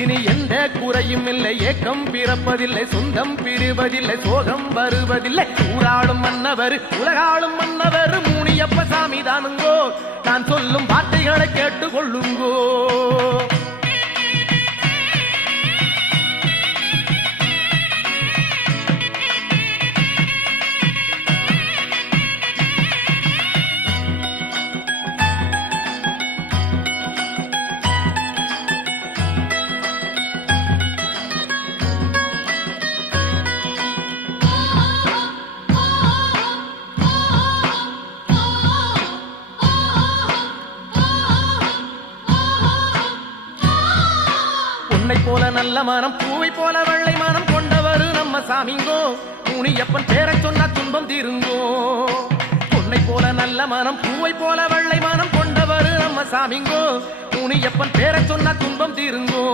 இனி எந்த குறையும் இல்லை, ஏக்கம் பிறப்பதில்லை, சொந்தம் பிரிவதில்லை, சோகம் வருவதில்லை. ஊராளும் மன்னவர் உலகாளும் மன்னவர் முனியப்ப சாமி தானுங்கோ. நான் சொல்லும் வார்த்தைகளை கேட்டுக்கொள்ளுங்கோ. பொன்னை போல நல்ல மனம், பூவை போல வெள்ளை மனம் கொண்டவர் நம்ம சாமிங்கோ. முனியப்பன் பேரை சொன்ன துன்பம் தீருங்கோ. பொன்னை போல நல்ல மனம், பூவை போல வெள்ளை மனம் கொண்டவர் நம்ம சாமிங்கோ. முனியப்பன் பேரை சொன்ன துன்பம் தீருங்கோ.